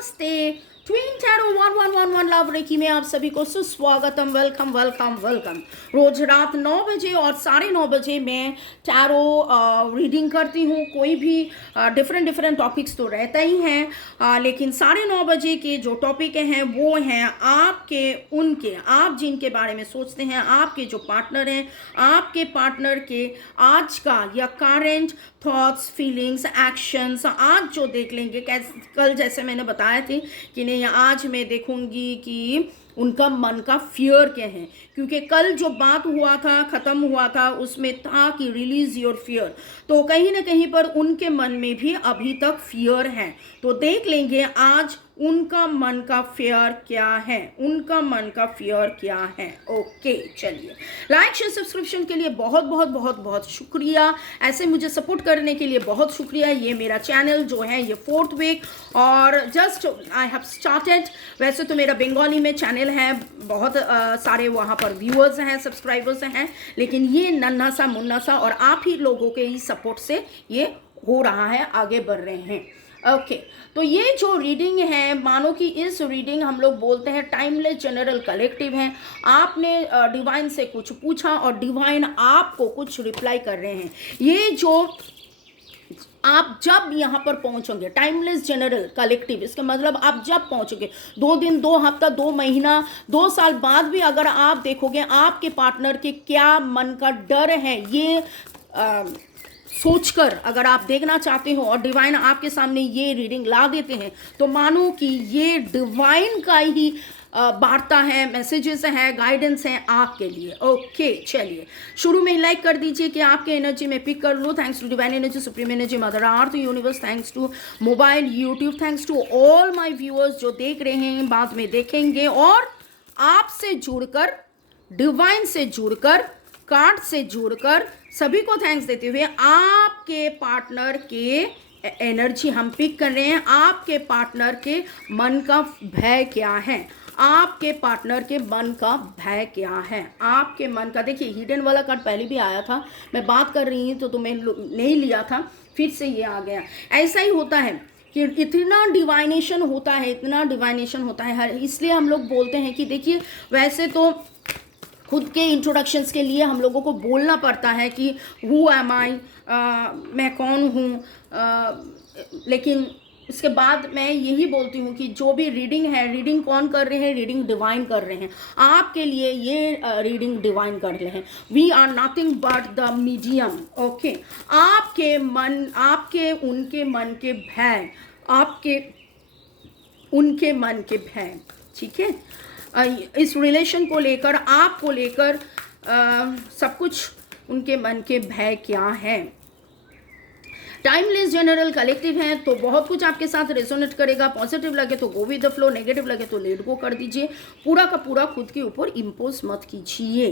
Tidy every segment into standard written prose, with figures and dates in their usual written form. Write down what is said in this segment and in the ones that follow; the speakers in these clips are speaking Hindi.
नमस्ते। ट्विन टैरो 1111 लव रेकी में आप सभी को सुस्वागतम। Welcome welcome welcome. रोज रात 9 बजे और 9:30 बजे मैं टैरो रीडिंग करती हूँ। कोई भी डिफरेंट टॉपिक्स तो रहता ही हैं, लेकिन 9:30 बजे के जो टॉपिक हैं वो हैं आपके उनके, आप जिनके बारे में सोचते हैं, आपके जो पार्टनर हैं, आपके पार्टनर के आज का या करेंट थॉट्स, फीलिंग्स, एक्शंस आज जो देख लेंगे। कल जैसे मैंने बताया थी कि नहीं, आज मैं देखूंगी कि उनका मन का फियर क्या है, क्योंकि कल जो बात हुआ था, ख़त्म हुआ था, उसमें था कि रिलीज योर फियर। तो कहीं ना कहीं पर उनके मन में भी अभी तक फियर है। तो देख लेंगे आज उनका मन का फियर क्या है, उनका मन का फियर क्या है। ओके, चलिए। लाइक शेयर सब्सक्रिप्शन के लिए बहुत बहुत बहुत बहुत शुक्रिया। ऐसे मुझे सपोर्ट करने के लिए बहुत शुक्रिया। ये मेरा चैनल जो है ये 4th वीक और जस्ट आई हैव स्टार्टेड। वैसे तो मेरा बंगाली में चैनल है, बहुत सारे वहाँ पर व्यूअर्स हैं, सब्सक्राइबर्स हैं, लेकिन ये नन्हा सा मुन्ना सा और आप ही लोगों के ही सपोर्ट से ये हो रहा है, आगे बढ़ रहे हैं। ओके, तो ये जो रीडिंग है, मानो कि इस रीडिंग हम लोग बोलते हैं टाइमलेस जनरल कलेक्टिव है। आपने डिवाइन से कुछ पूछा और डिवाइन आपको कुछ रिप्लाई कर रहे हैं। ये जो आप जब यहाँ पर पहुँचोगे टाइमलेस जनरल कलेक्टिव, इसका मतलब आप जब पहुँचोगे 2 दिन, 2 हफ्ता, 2 महीना, 2 साल बाद भी अगर आप देखोगे आपके पार्टनर के क्या मन का डर है, ये सोचकर अगर आप देखना चाहते हो और डिवाइन आपके सामने ये रीडिंग ला देते हैं, तो मानो कि ये डिवाइन का ही वार्ता है, मैसेजेस हैं, गाइडेंस हैं आपके लिए। ओके, चलिए शुरू में लाइक कर दीजिए कि आपके एनर्जी में पिक कर लो। Thanks to divine energy, supreme energy, mother earth, universe, thanks to mobile, YouTube, thanks to all my viewers जो देख रहे हैं, बाद में देखेंगे, और आपसे जुड़कर, डिवाइन से जुड़कर, कार्ड से जुड़कर सभी को थैंक्स देते हुए आपके पार्टनर के एनर्जी हम पिक कर रहे हैं। आपके पार्टनर के मन का भय क्या है, आपके पार्टनर के मन का भय क्या है, आपके मन का। देखिए, हिडन वाला कार्ड पहले भी आया था, मैं बात कर रही हूँ तो तुम्हें नहीं लिया था, फिर से ये आ गया। ऐसा ही होता है कि इतना डिवाइनेशन होता है, इतना डिवाइनेशन होता है, इसलिए हम लोग बोलते हैं कि देखिए, वैसे तो खुद के इंट्रोडक्शंस के लिए हम लोगों को बोलना पड़ता है कि हु एम आई, मैं कौन हूँ, लेकिन इसके बाद मैं यही बोलती हूँ कि जो भी रीडिंग है, रीडिंग कौन कर रहे हैं, रीडिंग डिवाइन कर रहे हैं आपके लिए। ये रीडिंग डिवाइन कर रहे हैं। We are nothing but the medium. Okay, आपके मन, आपके उनके मन के भय, आपके उनके मन के भय, ठीक है, इस रिलेशन को लेकर, आपको लेकर सब कुछ उनके मन के भय क्या है। टाइमलेस जनरल कलेक्टिव है तो बहुत कुछ आपके साथ रेजोनेट करेगा। पॉजिटिव लगे तो go with the flow, negative लगे तो लेट गो कर दीजिए। पूरा का पूरा खुद के ऊपर इम्पोज मत कीजिए।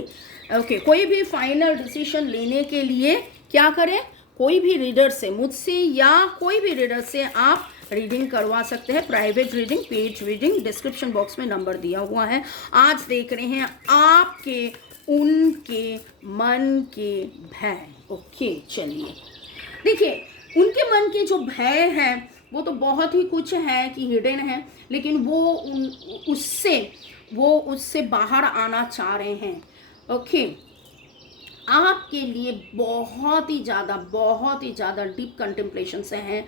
ओके, कोई भी फाइनल डिसीजन लेने के लिए क्या करें, कोई भी रीडर से, मुझसे या कोई भी रीडर से आप रीडिंग करवा सकते हैं। Private reading, paid reading, description box में नंबर दिया हुआ है। आज देख रहे हैं आपके उनके मन के भय। ओके, चलिए देखिए, उनके मन के जो भय है वो तो बहुत ही कुछ है कि हिडन है, लेकिन वो उससे बाहर आना चाह रहे हैं। ओके, आपके लिए बहुत ही ज़्यादा डीप कंटेम्पलेशन से हैं।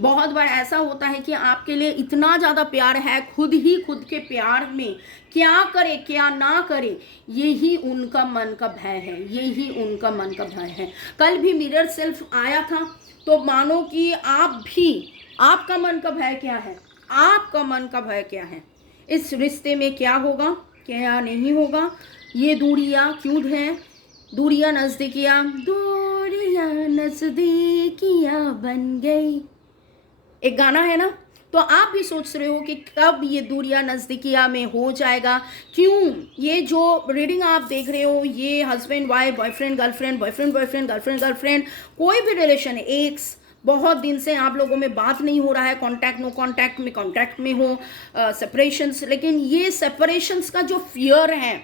बहुत बार ऐसा होता है कि आपके लिए इतना ज़्यादा प्यार है, खुद के प्यार में क्या करे क्या ना करे, यही उनका मन का भय है, यही उनका मन का भय है। कल भी मिरर सेल्फ आया था, तो मानो कि आप भी, आपका मन का भय क्या है, आपका मन का भय क्या है, इस रिश्ते में क्या होगा क्या नहीं होगा, ये दूरियां क्यों हैं, दूरियां नजदीकियां, दूरियां नजदीकियां बन गई, एक गाना है ना। तो आप भी सोच रहे हो कि कब ये दूरियां नजदीकियां में हो जाएगा। क्यों, ये जो रीडिंग आप देख रहे हो, ये husband wife, boyfriend girlfriend, boyfriend boyfriend, girlfriend girlfriend, कोई भी रिलेशन है, एक्स, बहुत दिन से आप लोगों में बात नहीं हो रहा है, कांटेक्ट नो कांटेक्ट में, कांटेक्ट में हो, सेपरेशंस, लेकिन ये सेपरेशंस का जो फियर है,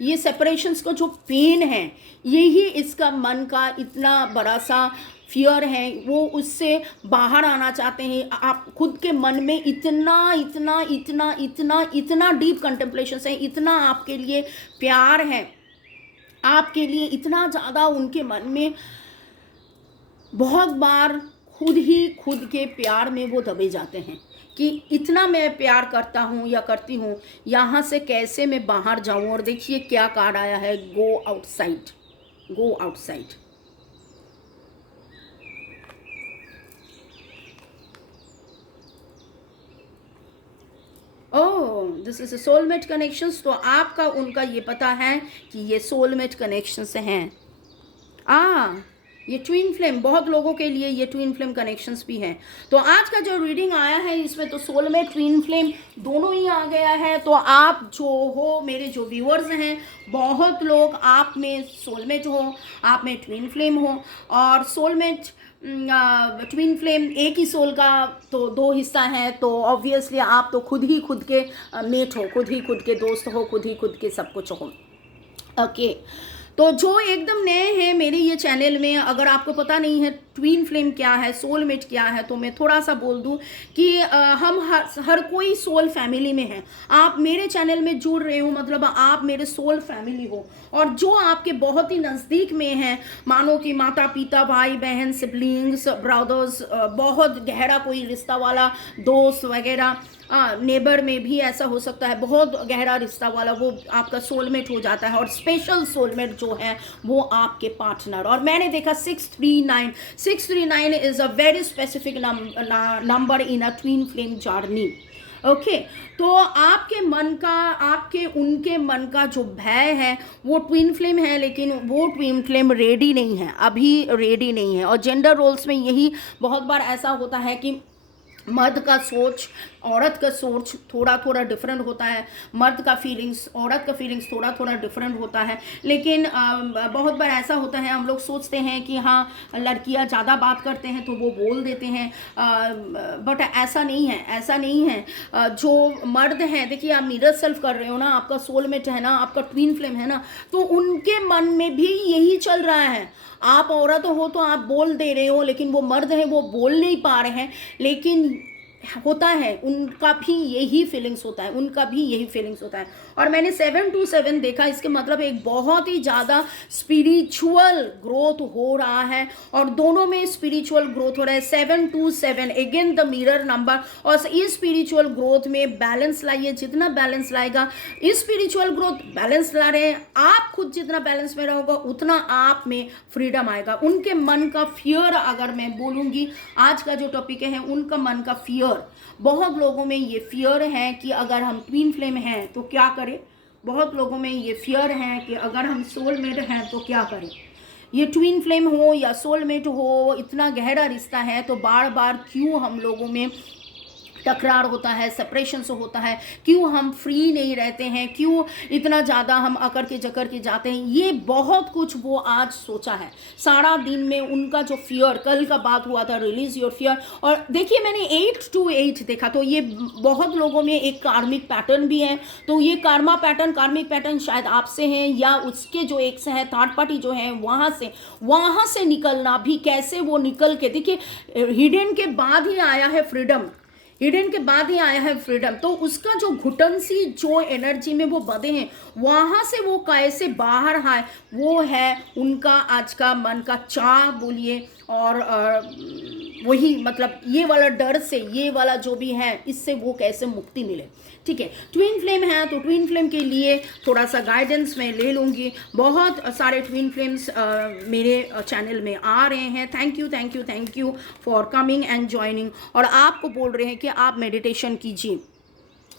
ये सेपरेशंस का जो पेन है, यही इसका मन का इतना बड़ा सा फियर है वो उससे बाहर आना चाहते हैं। आप खुद के मन में इतना इतना इतना इतना इतना डीप कंटेम्पलेशन है, इतना आपके लिए प्यार है, आपके लिए इतना ज़्यादा उनके मन में, बहुत बार खुद ही खुद के प्यार में वो दबे जाते हैं कि इतना मैं प्यार करता हूँ या करती हूँ, यहाँ से कैसे मैं बाहर जाऊँ। और देखिए क्या कार्ड आया है, go outside, go outside. Oh, this is soulmate connections. तो आपका उनका ये पता है कि ये सोलमेट कनेक्शंस हैं। ये ट्विन फ्लेम, बहुत लोगों के लिए ये ट्विन फ्लेम कनेक्शंस भी हैं। तो आज का जो रीडिंग आया है इसमें तो सोलमेट ट्विन फ्लेम दोनों ही आ गया है। तो आप जो हो, मेरे जो व्यूअर्स हैं, बहुत लोग आप में सोलमेट हो, आप में ट्विन फ्लेम हो। और सोलमेट ट्विन फ्लेम एक ही सोल का तो दो हिस्सा है, तो ऑब्वियसली आप तो खुद ही खुद के मेट हो, खुद ही खुद के दोस्त हो, खुद ही खुद के सब कुछ हो। ओके, तो जो एकदम नए हैं मेरे ये चैनल में, अगर आपको पता नहीं है ट्विन फ्लेम क्या है, सोलमेट क्या है, तो मैं थोड़ा सा बोल दूं कि हम हर कोई सोल फैमिली में है। आप मेरे चैनल में जुड़ रहे हो मतलब आप मेरे सोल फैमिली हो। और जो आपके बहुत ही नज़दीक में हैं, मानो कि माता पिता, भाई बहन, सिबलिंग्स, ब्रदर्स, बहुत गहरा कोई रिश्ता वाला दोस्त वगैरह, नेबर में भी ऐसा हो सकता है, बहुत गहरा रिश्ता वाला, वो आपका सोलमेट हो जाता है। और स्पेशल सोलमेट जो है वो आपके पार्टनर। और मैंने देखा 639 is a very specific number in a twin flame journey. Okay, तो आपके मन का, आपके उनके मन का जो भय है वो ट्विन फ्लेम है, लेकिन वो ट्विन फ्लेम रेडी नहीं है, अभी रेडी नहीं है। और जेंडर रोल्स में यही बहुत बार ऐसा होता है कि मर्द का सोच, औरत का सोच थोड़ा थोड़ा डिफरेंट होता है, मर्द का फीलिंग्स, औरत का फीलिंग्स थोड़ा थोड़ा डिफरेंट होता है। लेकिन बहुत बार ऐसा होता है, हम लोग सोचते हैं कि हाँ लड़कियां ज़्यादा बात करते हैं तो वो बोल देते हैं, बट ऐसा नहीं है, ऐसा नहीं है। जो मर्द हैं, देखिए आप मिरर सेल्फ कर रहे हो ना, आपका सोलमेट है ना, आपका ट्विन फ्लेम है ना, तो उनके मन में भी यही चल रहा है। आप औरत हो तो आप बोल दे रहे हो, लेकिन वो मर्द है वो बोल नहीं पा रहे हैं। लेकिन होता है, उनका भी यही फीलिंग्स होता है, उनका भी यही फीलिंग्स होता है। और मैंने 727 देखा, इसके मतलब एक बहुत ही ज़्यादा स्पिरिचुअल ग्रोथ हो रहा है, और दोनों में स्पिरिचुअल ग्रोथ हो रहा है। 727 अगेन द मिरर नंबर। और इस स्पिरिचुअल ग्रोथ में बैलेंस लाइए, जितना बैलेंस लाएगा, इस स्पिरिचुअल ग्रोथ बैलेंस ला रहे हैं आप, खुद जितना बैलेंस में रहोगा उतना आप में फ्रीडम आएगा। उनके मन का फियर, अगर मैं बोलूँगी आज का जो टॉपिक है, उनका मन का फियर, बहुत लोगों में ये फियर है कि अगर हम ट्विन फ्लेम हैं तो क्या करें। बहुत लोगों में ये फियर है कि अगर हम सोलमेट हैं तो क्या करें। ये ट्विन फ्लेम हो या सोलमेट हो, इतना गहरा रिश्ता है, तो बार बार क्यों हम लोगों में टकरार होता है, सेपरेशन से होता है, क्यों हम फ्री नहीं रहते हैं, क्यों इतना ज़्यादा हम अकड़ के जकड़ के जाते हैं। ये बहुत कुछ वो आज सोचा है सारा दिन में। उनका जो फियर, कल का बात हुआ था, रिलीज योर फियर। और देखिए मैंने 828 देखा, तो ये बहुत लोगों में एक कार्मिक पैटर्न भी है। तो ये कार्मिक पैटर्न शायद आपसे है या उसके जो एक से है, थर्ड पार्टी जो है, वहाँ से निकलना भी, कैसे वो निकल के, देखिए हिडन के बाद ही आया है फ्रीडम, हिडन के बाद ही आया है फ्रीडम। तो उसका जो घुटन सी जो एनर्जी में वो बंधे हैं, वहाँ से वो कैसे बाहर आए, वो है उनका आज का मन का चाह बोलिए। और वही मतलब ये वाला डर से, ये वाला जो भी है, इससे वो कैसे मुक्ति मिले। ठीक है, ट्विन फ्लेम है तो ट्विन फ्लेम के लिए थोड़ा सा गाइडेंस मैं ले लूँगी। बहुत सारे ट्विन फ्लेम्स मेरे चैनल में आ रहे हैं। Thank you for coming and joining. और आपको बोल रहे हैं कि आप मेडिटेशन कीजिए,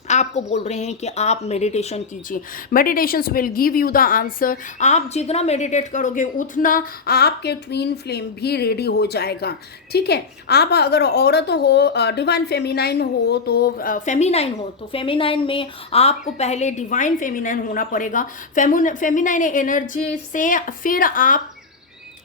आपको बोल रहे हैं कि आप मेडिटेशन कीजिए। Meditations will give you the answer. आप जितना मेडिटेट करोगे उतना आपके ट्विन फ्लेम भी रेडी हो जाएगा। ठीक है, आप अगर औरत हो, डिवाइन फेमिनाइन हो तो फेमिनाइन में आपको पहले डिवाइन फेमिनाइन होना पड़ेगा। फेमिनाइन एनर्जी से फिर आप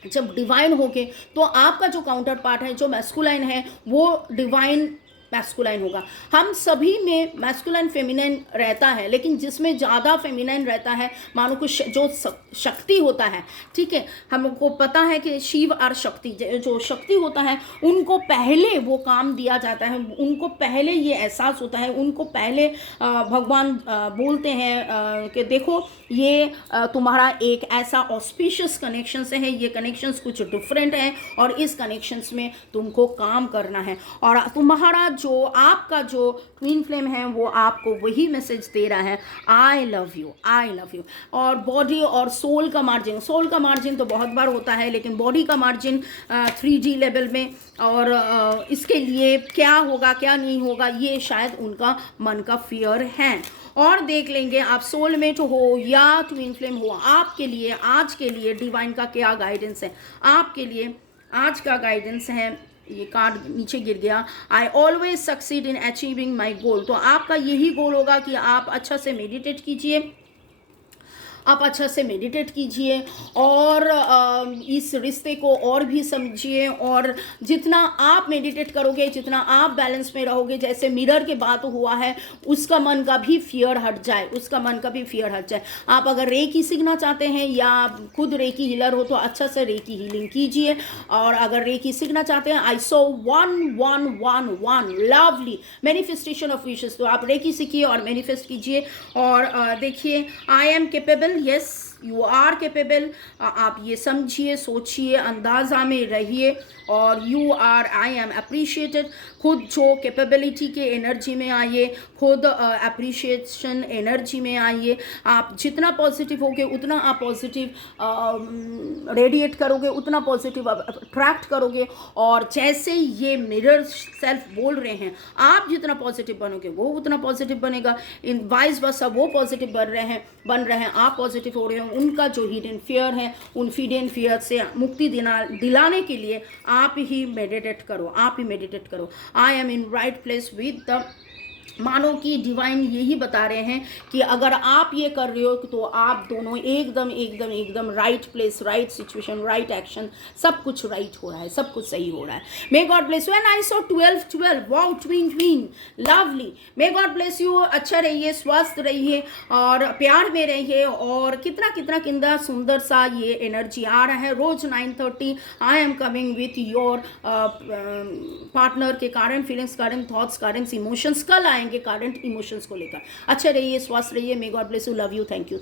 जब डिवाइन होगे तो आपका जो काउंटर पार्ट है, जो मैस्कुलाइन है, वो डिवाइन मैस्कुलाइन होगा। हम सभी में मैस्कुलाइन फेमिनाइन रहता है, लेकिन जिसमें ज़्यादा फेमिनाइन रहता है, मानो को जो शक्ति होता है, ठीक है, हमको पता है कि शिव और शक्ति, जो शक्ति होता है उनको पहले वो काम दिया जाता है, उनको पहले ये एहसास होता है, उनको पहले भगवान बोलते हैं कि देखो ये तुम्हारा एक ऐसा ऑस्पिशियस कनेक्शन से है, ये कनेक्शंस कुछ डिफरेंट है और इस कनेक्शंस में तुमको काम करना है। और तुम्हारा जो आपका जो ट्विन फ्लेम है वो आपको वही मैसेज दे रहा है, I love you, I love you. और बॉडी और सोल का मार्जिन तो बहुत बार होता है, लेकिन बॉडी का मार्जिन 3D लेवल में, और इसके लिए क्या होगा क्या नहीं होगा ये शायद उनका मन का फियर है। और देख लेंगे आप सोलमेट हो या ट्विन फ्लेम हो, आपके लिए आज के लिए डिवाइन का क्या गाइडेंस है, आपके लिए आज का गाइडेंस है। ये कार्ड नीचे गिर गया, I always succeed in achieving my goal. तो आपका यही गोल होगा कि आप अच्छा से मेडिटेट कीजिए, आप अच्छा से मेडिटेट कीजिए और इस रिश्ते को और भी समझिए। और जितना आप मेडिटेट करोगे, जितना आप बैलेंस में रहोगे, जैसे मिरर के बात हुआ है, उसका मन का भी फियर हट जाए, उसका मन का भी फियर हट जाए। आप अगर रेकी सीखना चाहते हैं या खुद रेकी हीलर हो तो अच्छा से रेकी हीलिंग कीजिए। और अगर रेकी सीखना चाहते हैं, आई सो 1 लवली मैनिफेस्टेशन ऑफ विशेस, तो आप रेकी सीखिए और मैनिफेस्ट कीजिए। और देखिए, I am capable, yes you are capable, आप ये समझिए, सोचिए, अंदाज़ा में रहिए। और you are, I am appreciated, खुद जो कैपेबिलिटी के एनर्जी में आइए, खुद अप्रिशिएशन एनर्जी में आइए। आप जितना पॉजिटिव होगे उतना आप पॉजिटिव रेडिएट करोगे, उतना पॉजिटिव अट्रैक्ट करोगे। और जैसे ये मिरर सेल्फ बोल रहे हैं, आप जितना पॉजिटिव बनोगे वो उतना पॉजिटिव बनेगा। इन वाइस वर्सा वो पॉजिटिव बन रहे हैं, आप पॉजिटिव हो रहे हैं। उनका जो हिडन फियर है, उन हिडन फियर से मुक्ति दिलाने के लिए आप ही मेडिटेट करो, आप ही मेडिटेट करो। I am in right place with the, मानो कि डिवाइन यही बता रहे हैं कि अगर आप ये कर रहे हो तो आप दोनों एकदम right place, right situation, right action, सब कुछ राइट हो रहा है, सब कुछ सही हो रहा है। May God bless you. And I saw 12 wow, twin lovely. May God bless you. अच्छा रहिए, स्वस्थ रहिए और प्यार में रहिए। और कितना सुंदर सा ये एनर्जी आ रहा है। रोज 9:30 I am coming with your partner के कारण फीलिंग्स, कारण थॉट्स, कारण इमोशंस कल आएंगे, करंट इमोशंस को लेकर। अच्छा रहिए, स्वस्थ रहिए। May God bless you, love you, thank you.